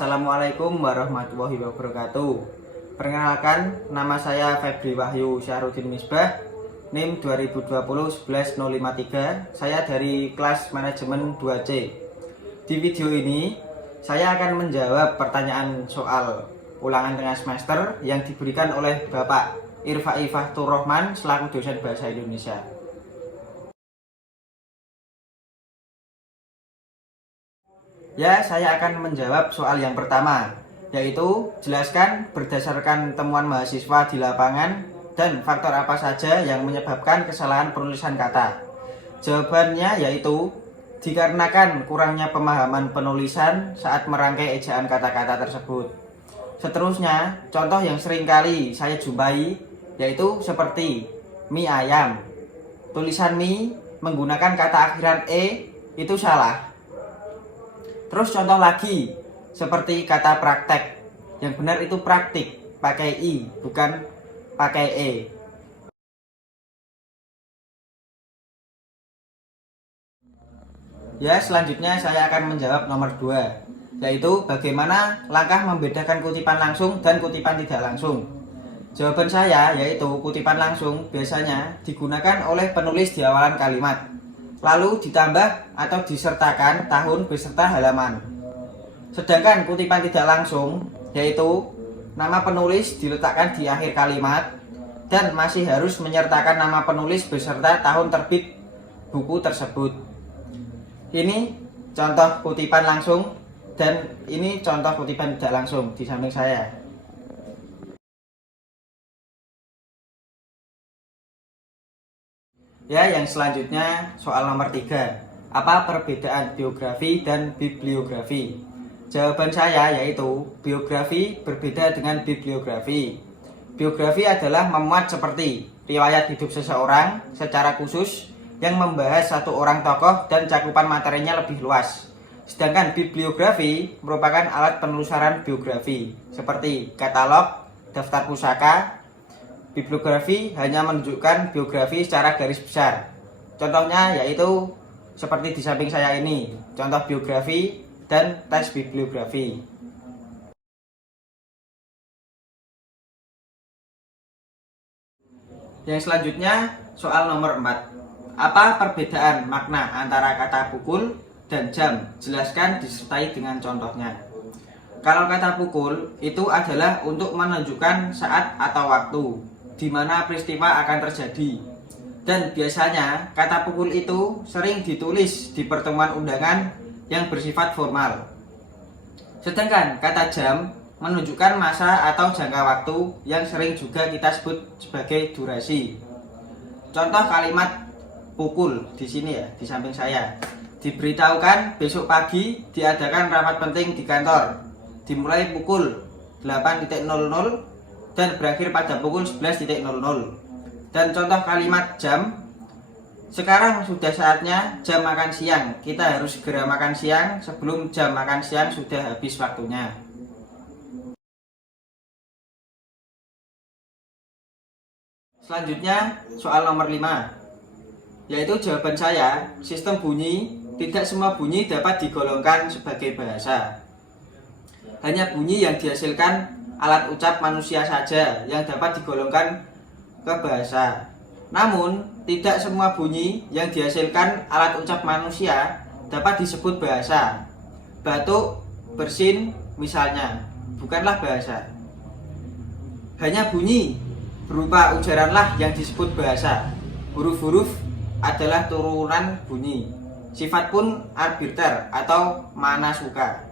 Assalamualaikum warahmatullahi wabarakatuh. Perkenalkan, nama saya Febri Wahyu Syahrudin Misbah, NIM 2020-11053. Saya dari kelas manajemen 2C. Di video ini, saya akan menjawab pertanyaan soal ulangan tengah semester yang diberikan oleh Bapak Irfai Fathur Rahman selaku dosen Bahasa Indonesia. Ya, saya akan menjawab soal yang pertama, yaitu jelaskan berdasarkan temuan mahasiswa di lapangan dan faktor apa saja yang menyebabkan kesalahan penulisan kata. Jawabannya yaitu dikarenakan kurangnya pemahaman penulisan saat merangkai ejaan kata-kata tersebut. Seterusnya, contoh yang sering kali saya jumpai yaitu seperti mie ayam. Tulisan mie menggunakan kata akhiran e itu salah. Terus contoh lagi, seperti kata praktek. Yang benar itu praktik, pakai i, bukan pakai e. Ya, selanjutnya saya akan menjawab nomor 2, yaitu bagaimana langkah membedakan kutipan langsung dan kutipan tidak langsung. Jawaban saya yaitu kutipan langsung biasanya digunakan oleh penulis di awalan kalimat, lalu ditambah atau disertakan tahun beserta halaman. Sedangkan kutipan tidak langsung yaitu nama penulis diletakkan di akhir kalimat dan masih harus menyertakan nama penulis beserta tahun terbit buku tersebut. Ini contoh kutipan langsung dan ini contoh kutipan tidak langsung di samping saya. Ya, yang selanjutnya soal nomor 3. Apa perbedaan biografi dan bibliografi? Jawaban saya yaitu biografi berbeda dengan bibliografi. Biografi adalah memuat seperti riwayat hidup seseorang secara khusus yang membahas satu orang tokoh dan cakupan materinya lebih luas. Sedangkan bibliografi merupakan alat penelusuran biografi seperti katalog, daftar pusaka. Bibliografi hanya menunjukkan biografi secara garis besar. Contohnya yaitu seperti di samping saya ini, contoh biografi dan tes bibliografi. Yang selanjutnya soal nomor 4. Apa perbedaan makna antara kata pukul dan jam? Jelaskan disertai dengan contohnya. Kalau kata pukul itu adalah untuk menunjukkan saat atau waktu di mana peristiwa akan terjadi. Dan biasanya kata pukul itu sering ditulis di pertemuan undangan yang bersifat formal. Sedangkan kata jam menunjukkan masa atau jangka waktu yang sering juga kita sebut sebagai durasi. Contoh kalimat pukul di sini ya, di samping saya. Diberitahukan besok pagi diadakan rapat penting di kantor. Dimulai pukul 8.00 dan berakhir pada pukul 11.00. Dan contoh kalimat jam, sekarang sudah saatnya jam makan siang. Kita harus segera makan siang sebelum jam makan siang sudah habis waktunya. Selanjutnya soal nomor 5, yaitu jawaban saya, sistem bunyi. Tidak semua bunyi dapat digolongkan sebagai bahasa. Hanya bunyi yang dihasilkan alat ucap manusia saja yang dapat digolongkan ke bahasa. Namun, tidak semua bunyi yang dihasilkan alat ucap manusia dapat disebut bahasa. Batuk, bersin, misalnya, bukanlah bahasa. Hanya bunyi berupa ujaranlah yang disebut bahasa. Huruf-huruf adalah turunan bunyi. Sifat pun arbiter atau mana suka.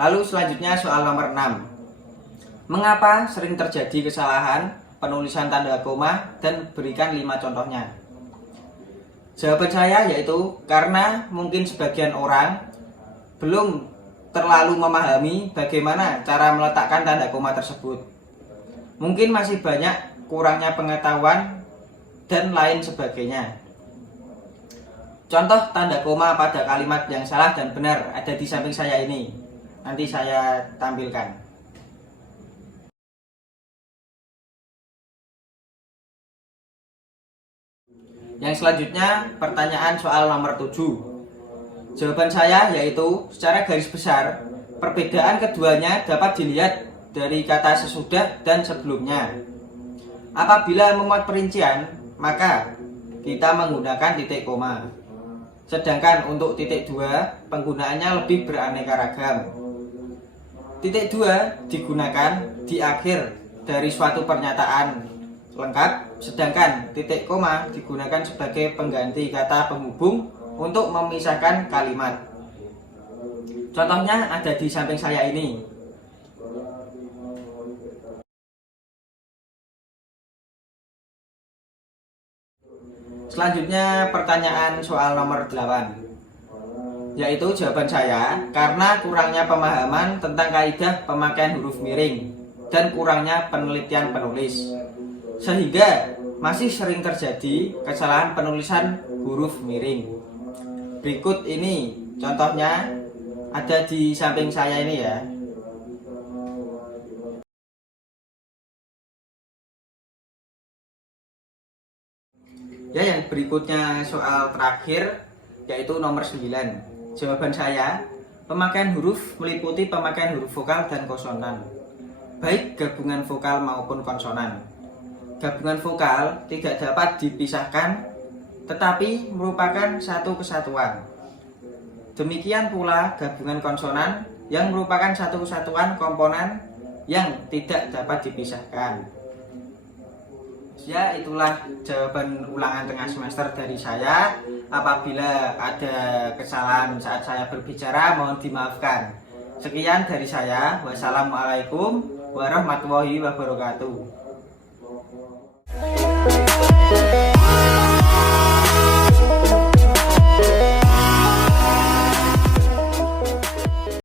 Lalu selanjutnya soal nomor 6. Mengapa sering terjadi kesalahan penulisan tanda koma dan berikan 5 contohnya? Jawaban saya yaitu karena mungkin sebagian orang belum terlalu memahami bagaimana cara meletakkan tanda koma tersebut. Mungkin masih banyak kurangnya pengetahuan dan lain sebagainya. Contoh tanda koma pada kalimat yang salah dan benar ada di samping saya ini. Nanti saya tampilkan. Yang selanjutnya pertanyaan soal nomor 7. Jawaban saya yaitu secara garis besar perbedaan keduanya dapat dilihat dari kata sesudah dan sebelumnya. Apabila memuat perincian, maka kita menggunakan titik koma. Sedangkan untuk titik 2 penggunaannya lebih beraneka ragam. Titik 2 digunakan di akhir dari suatu pernyataan lengkap, sedangkan titik koma digunakan sebagai pengganti kata penghubung untuk memisahkan kalimat. Contohnya ada di samping saya ini. Selanjutnya pertanyaan soal nomor 8, yaitu jawaban saya karena kurangnya pemahaman tentang kaidah pemakaian huruf miring dan kurangnya penelitian penulis, sehingga masih sering terjadi kesalahan penulisan huruf miring. Berikut ini contohnya ada di samping saya ini ya. Ya, yang berikutnya soal terakhir yaitu nomor 9. Jawaban saya, pemakaian huruf meliputi pemakaian huruf vokal dan konsonan, baik gabungan vokal maupun konsonan. Gabungan vokal tidak dapat dipisahkan tetapi merupakan satu kesatuan. Demikian pula gabungan konsonan yang merupakan satu kesatuan komponen yang tidak dapat dipisahkan. Ya, itulah jawaban ulangan tengah semester dari saya. Apabila ada kesalahan saat saya berbicara, mohon dimaafkan. Sekian dari saya. Wassalamualaikum warahmatullahi wabarakatuh.